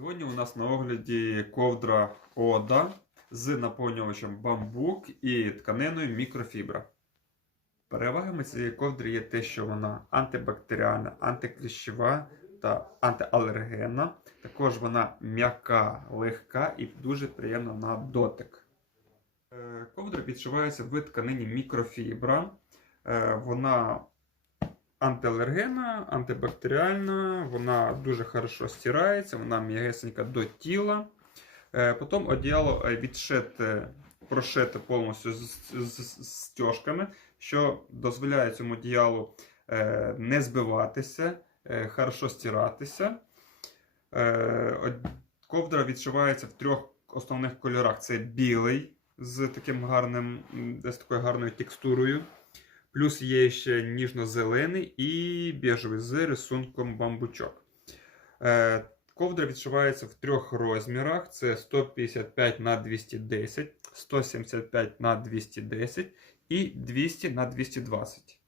Сьогодні у нас на огляді ковдра Ода з наповнювачем бамбук і тканиною мікрофібра. Перевагами цієї ковдри є те, що вона антибактеріальна, антикліщова та антиалергенна. Також вона м'яка, легка і дуже приємна на дотик. Е, Ковдра підшивається в тканині мікрофібра. Е, Вона антиалергенна, антибактеріальна, вона дуже хорошо стирається, вона м'ягесенька до тіла. Е, Потім одіяло е, відшите, прошите повністю з, з, з стяжками, що дозволяє цьому одіялу е, не збиватися, хорошо стиратися. Ковдра відшивається в трьох основних кольорах: це білий з таким гарним, з такою гарною текстурою. Плюс є ще ніжно-зелений і біжевий з рисунком бамбучок. Е, ковдра відшивається в трьох розмірах: це 155 на 210, 175 на 210 і 200 на 220.